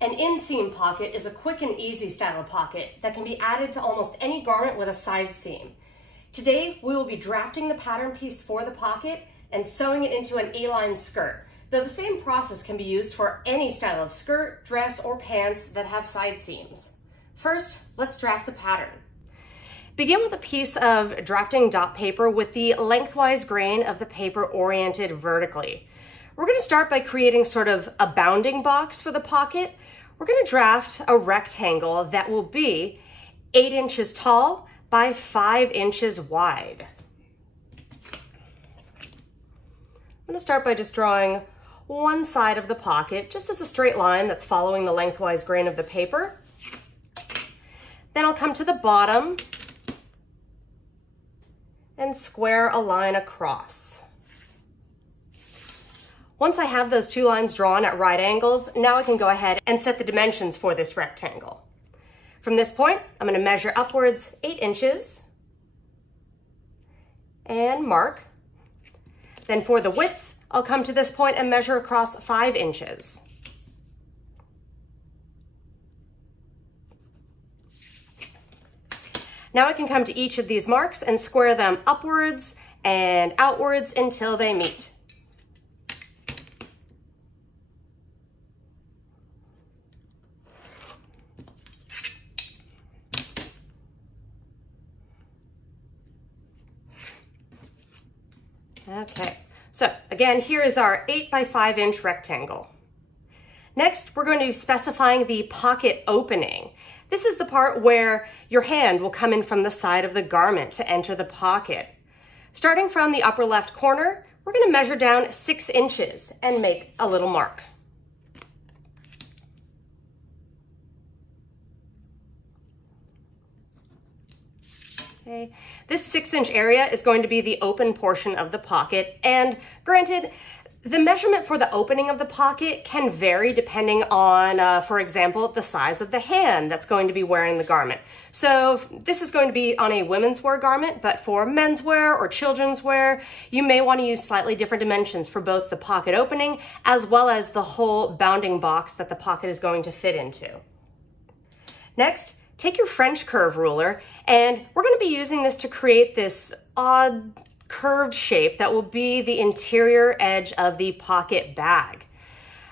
An inseam pocket is a quick and easy style pocket that can be added to almost any garment with a side seam. Today, we will be drafting the pattern piece for the pocket and sewing it into an A-line skirt, though the same process can be used for any style of skirt, dress, or pants that have side seams. First, let's draft the pattern. Begin with a piece of drafting dot paper with the lengthwise grain of the paper oriented vertically. We're going to start by creating sort of a bounding box for the pocket. We're going to draft a rectangle that will be 8 inches tall by 5 inches wide. I'm going to start by just drawing one side of the pocket, just as a straight line that's following the lengthwise grain of the paper. Then I'll come to the bottom and square a line across. Once I have those two lines drawn at right angles, now I can go ahead and set the dimensions for this rectangle. From this point, I'm going to measure upwards 8 inches and mark. Then for the width, I'll come to this point and measure across 5 inches. Now I can come to each of these marks and square them upwards and outwards until they meet. Okay, so again, here is our 8 by 5 inch rectangle. Next, we're going to be specifying the pocket opening. This is the part where your hand will come in from the side of the garment to enter the pocket. Starting from the upper left corner, we're going to measure down 6 inches and make a little mark. Okay. This 6-inch area is going to be the open portion of the pocket, and granted, the measurement for the opening of the pocket can vary depending on, for example, the size of the hand that's going to be wearing the garment. So this is going to be on a women's wear garment, but for men's wear or children's wear, you may want to use slightly different dimensions for both the pocket opening as well as the whole bounding box that the pocket is going to fit into. Next, take your French curve ruler, and we're going to be using this to create this odd curved shape that will be the interior edge of the pocket bag.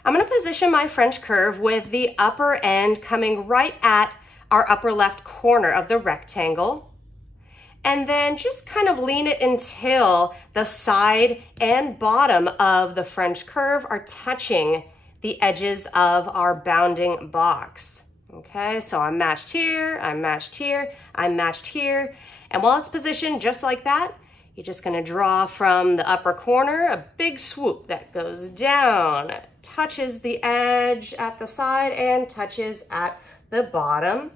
I'm going to position my French curve with the upper end coming right at our upper left corner of the rectangle, and then just kind of lean it until the side and bottom of the French curve are touching the edges of our bounding box. Okay, so I'm matched here, I'm matched here, I'm matched here, and while it's positioned just like that, you're just going to draw from the upper corner a big swoop that goes down, touches the edge at the side and touches at the bottom.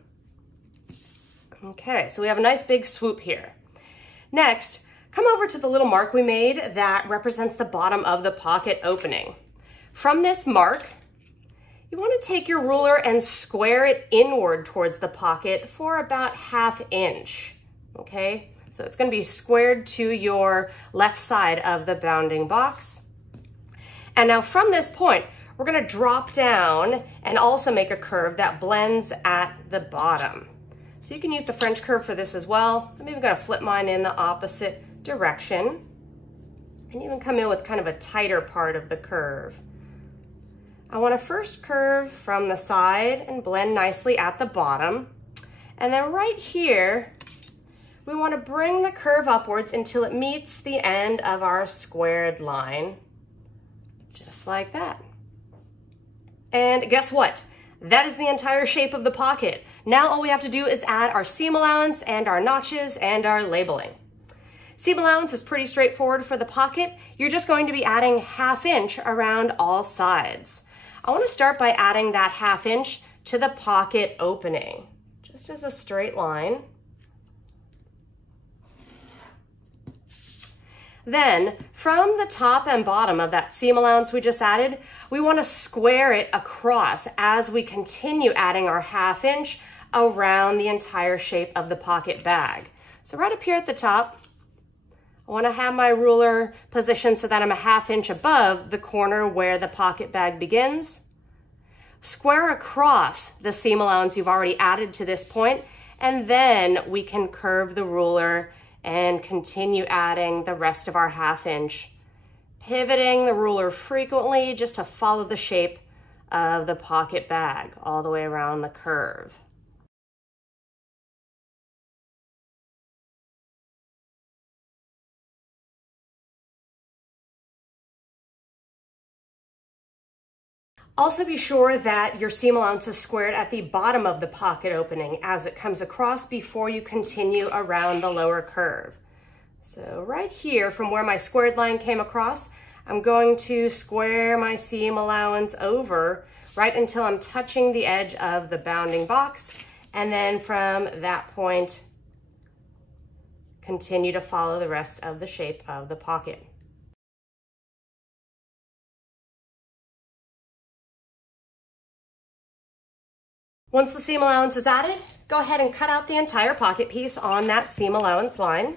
Okay, so we have a nice big swoop here. Next, come over to the little mark we made that represents the bottom of the pocket opening. From this mark, you want to take your ruler and square it inward towards the pocket for about 1/2 inch, okay? So it's going to be squared to your left side of the bounding box. And now from this point, we're going to drop down and also make a curve that blends at the bottom. So you can use the French curve for this as well. I'm even going to flip mine in the opposite direction and even come in with kind of a tighter part of the curve. I want to first curve from the side and blend nicely at the bottom. And then right here, we want to bring the curve upwards until it meets the end of our squared line, just like that. And guess what? That is the entire shape of the pocket. Now all we have to do is add our seam allowance and our notches and our labeling. Seam allowance is pretty straightforward for the pocket. You're just going to be adding 1/2 inch around all sides. I want to start by adding that 1/2 inch to the pocket opening, just as a straight line. Then, from the top and bottom of that seam allowance we just added, we want to square it across as we continue adding our 1/2 inch around the entire shape of the pocket bag. So right up here at the top, I want to have my ruler positioned so that I'm a 1/2 inch above the corner where the pocket bag begins. Square across the seam allowance you've already added to this point, and then we can curve the ruler and continue adding the rest of our 1/2 inch, pivoting the ruler frequently just to follow the shape of the pocket bag all the way around the curve. Also be sure that your seam allowance is squared at the bottom of the pocket opening as it comes across before you continue around the lower curve. So right here, from where my squared line came across, I'm going to square my seam allowance over right until I'm touching the edge of the bounding box. And then from that point, continue to follow the rest of the shape of the pocket. Once the seam allowance is added, go ahead and cut out the entire pocket piece on that seam allowance line.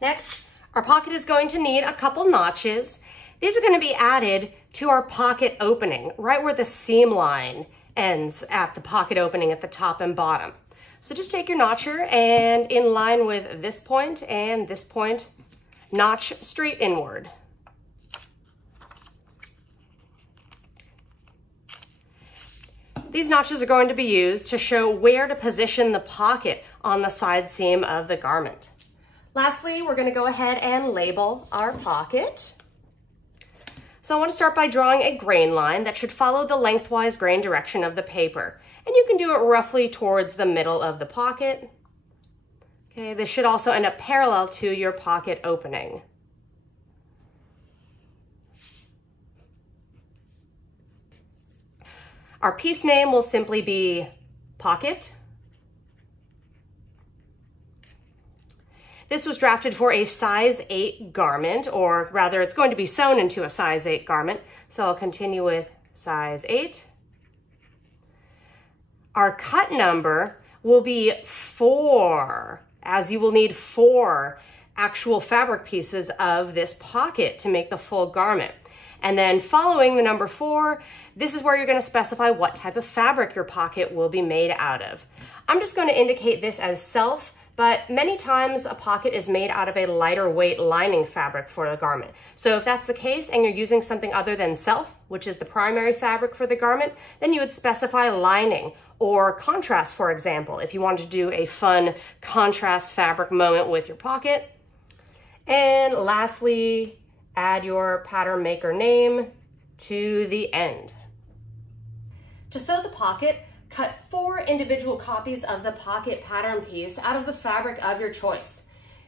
Next, our pocket is going to need a couple notches. These are going to be added to our pocket opening, right where the seam line ends at the pocket opening at the top and bottom. So just take your notcher and in line with this point and this point, notch straight inward. These notches are going to be used to show where to position the pocket on the side seam of the garment. Lastly, we're going to go ahead and label our pocket. So I want to start by drawing a grain line that should follow the lengthwise grain direction of the paper. And you can do it roughly towards the middle of the pocket. Okay, this should also end up parallel to your pocket opening. Our piece name will simply be pocket. This was drafted for a size 8 garment, or rather it's going to be sewn into a size 8 garment. So I'll continue with size 8. Our cut number will be 4, as you will need 4 actual fabric pieces of this pocket to make the full garment. And then following the number 4, this is where you're going to specify what type of fabric your pocket will be made out of. I'm just going to indicate this as self, but many times a pocket is made out of a lighter weight lining fabric for the garment. So if that's the case and you're using something other than self, which is the primary fabric for the garment, then you would specify lining or contrast, for example, if you wanted to do a fun contrast fabric moment with your pocket. And lastly, add your pattern maker name to the end. To sew the pocket, cut 4 individual copies of the pocket pattern piece out of the fabric of your choice.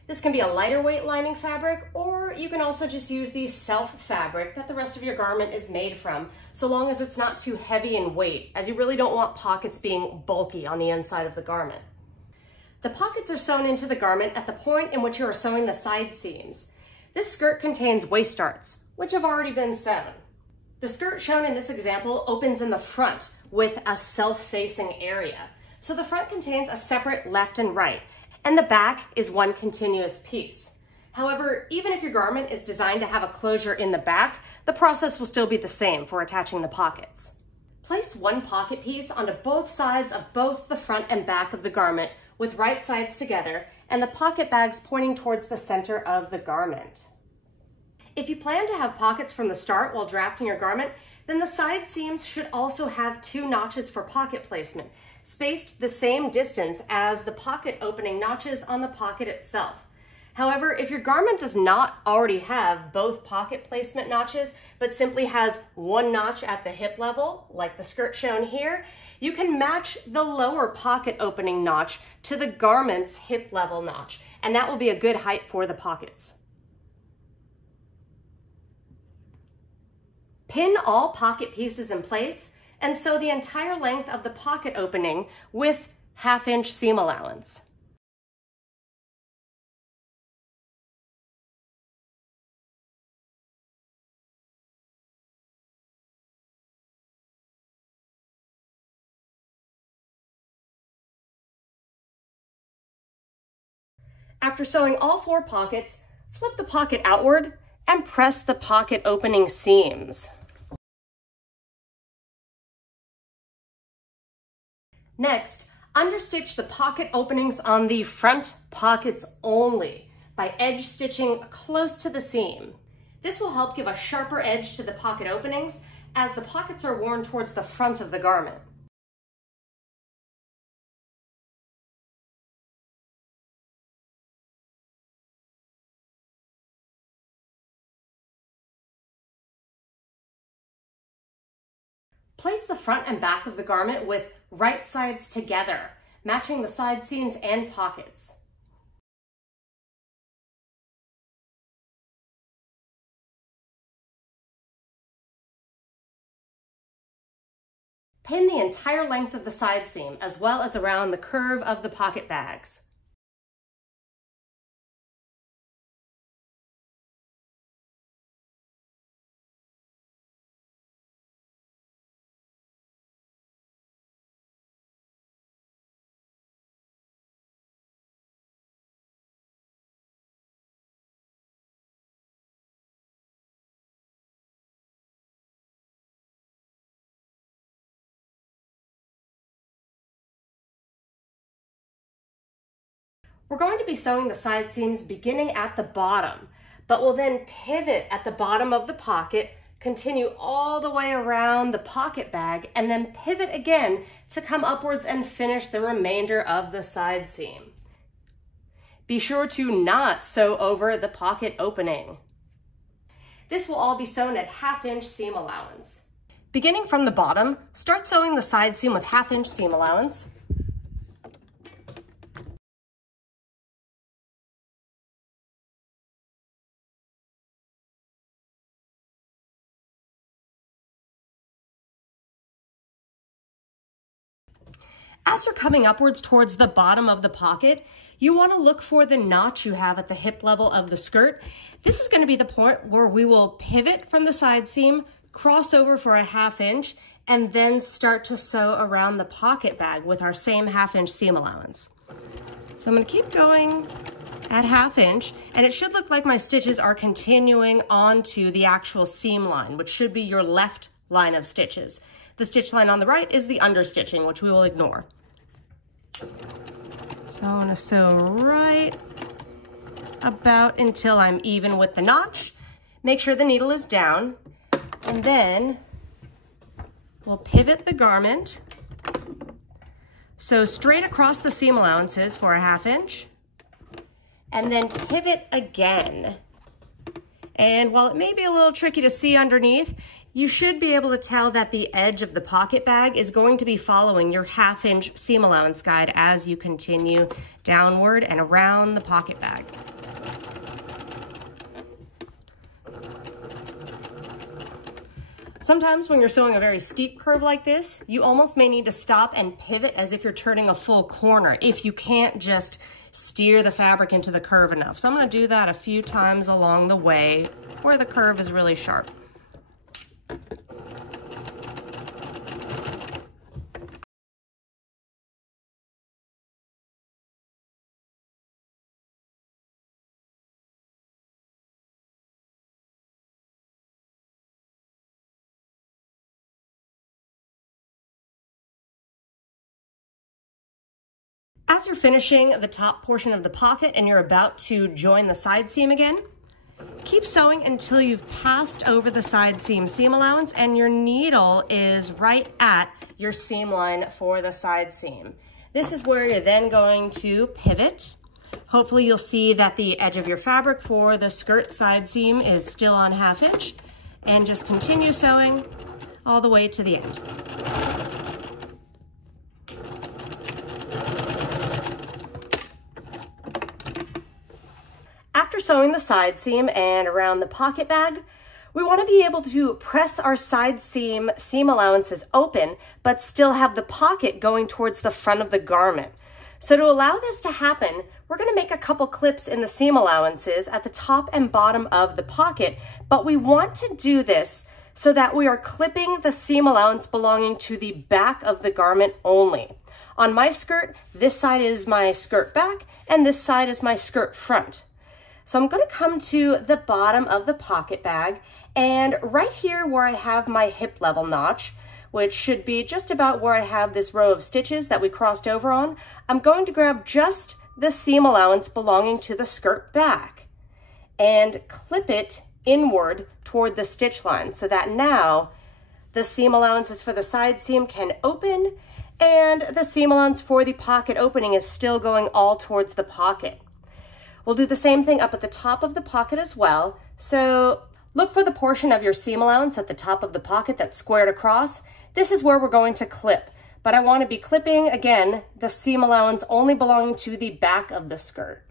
This can be a lighter weight lining fabric, or you can also just use the self fabric that the rest of your garment is made from, so long as it's not too heavy in weight, as you really don't want pockets being bulky on the inside of the garment. The pockets are sewn into the garment at the point in which you are sewing the side seams. This skirt contains waist darts, which have already been sewn. The skirt shown in this example opens in the front with a self-facing area. So the front contains a separate left and right, and the back is one continuous piece. However, even if your garment is designed to have a closure in the back, the process will still be the same for attaching the pockets. Place one pocket piece onto both sides of both the front and back of the garment with right sides together and the pocket bags pointing towards the center of the garment. If you plan to have pockets from the start while drafting your garment, then the side seams should also have 2 notches for pocket placement, spaced the same distance as the pocket opening notches on the pocket itself. However, if your garment does not already have both pocket placement notches, but simply has 1 notch at the hip level, like the skirt shown here, you can match the lower pocket opening notch to the garment's hip level notch, and that will be a good height for the pockets. Pin all pocket pieces in place and sew the entire length of the pocket opening with 1/2 inch seam allowance. After sewing all 4 pockets, flip the pocket outward and press the pocket opening seams. Next, understitch the pocket openings on the front pockets only by edge stitching close to the seam. This will help give a sharper edge to the pocket openings as the pockets are worn towards the front of the garment. Place the front and back of the garment with right sides together, matching the side seams and pockets. Pin the entire length of the side seam as well as around the curve of the pocket bags. We're going to be sewing the side seams beginning at the bottom, but we'll then pivot at the bottom of the pocket, continue all the way around the pocket bag, and then pivot again to come upwards and finish the remainder of the side seam. Be sure to not sew over the pocket opening. This will all be sewn at 1/2 inch seam allowance. Beginning from the bottom, start sewing the side seam with 1/2 inch seam allowance. As you're coming upwards towards the bottom of the pocket, you want to look for the notch you have at the hip level of the skirt. This is going to be the point where we will pivot from the side seam, cross over for a 1/2 inch, and then start to sew around the pocket bag with our same 1/2 inch seam allowance. So I'm going to keep going at 1/2 inch, and it should look like my stitches are continuing onto the actual seam line, which should be your left line of stitches. The stitch line on the right is the understitching, which we will ignore. So I'm going to sew right about until I'm even with the notch. Make sure the needle is down, and then we'll pivot the garment. Sew straight across the seam allowances for a 1/2 inch, and then pivot again. And while it may be a little tricky to see underneath, you should be able to tell that the edge of the pocket bag is going to be following your 1/2 inch seam allowance guide as you continue downward and around the pocket bag. Sometimes when you're sewing a very steep curve like this, you almost may need to stop and pivot as if you're turning a full corner if you can't just steer the fabric into the curve enough. So I'm going to do that a few times along the way where the curve is really sharp. As you're finishing the top portion of the pocket and you're about to join the side seam again, keep sewing until you've passed over the side seam allowance and your needle is right at your seam line for the side seam. This is where you're then going to pivot. Hopefully you'll see that the edge of your fabric for the skirt side seam is still on 1/2 inch, and just continue sewing all the way to the end. After sewing the side seam and around the pocket bag, we want to be able to press our side seam allowances open, but still have the pocket going towards the front of the garment. So to allow this to happen, we're going to make a couple clips in the seam allowances at the top and bottom of the pocket, but we want to do this so that we are clipping the seam allowance belonging to the back of the garment only. On my skirt, this side is my skirt back and this side is my skirt front. So I'm going to come to the bottom of the pocket bag, and right here where I have my hip level notch, which should be just about where I have this row of stitches that we crossed over on, I'm going to grab just the seam allowance belonging to the skirt back and clip it inward toward the stitch line so that now the seam allowances for the side seam can open and the seam allowance for the pocket opening is still going all towards the pocket. We'll do the same thing up at the top of the pocket as well. So look for the portion of your seam allowance at the top of the pocket that's squared across. This is where we're going to clip, but I want to be clipping, again, the seam allowance only belonging to the back of the skirt.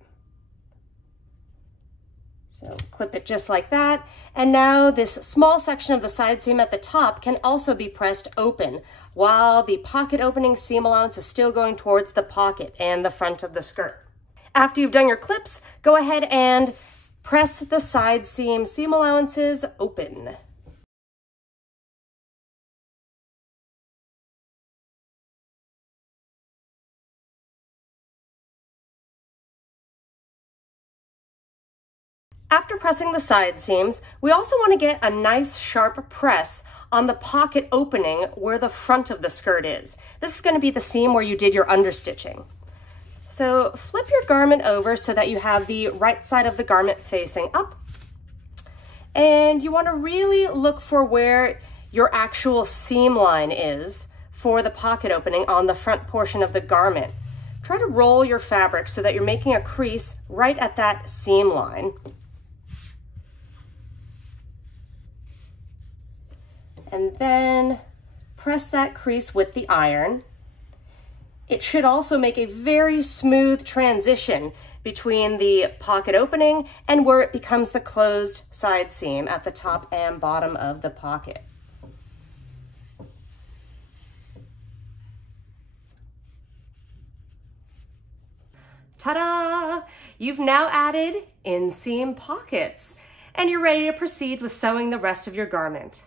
So clip it just like that. And now this small section of the side seam at the top can also be pressed open while the pocket opening seam allowance is still going towards the pocket and the front of the skirt. After you've done your clips, go ahead and press the side seam allowances open. After pressing the side seams, we also want to get a nice sharp press on the pocket opening where the front of the skirt is. This is going to be the seam where you did your understitching. So flip your garment over so that you have the right side of the garment facing up. And you want to really look for where your actual seam line is for the pocket opening on the front portion of the garment. Try to roll your fabric so that you're making a crease right at that seam line. And then press that crease with the iron. It should also make a very smooth transition between the pocket opening and where it becomes the closed side seam at the top and bottom of the pocket. Ta-da! You've now added inseam pockets, and you're ready to proceed with sewing the rest of your garment.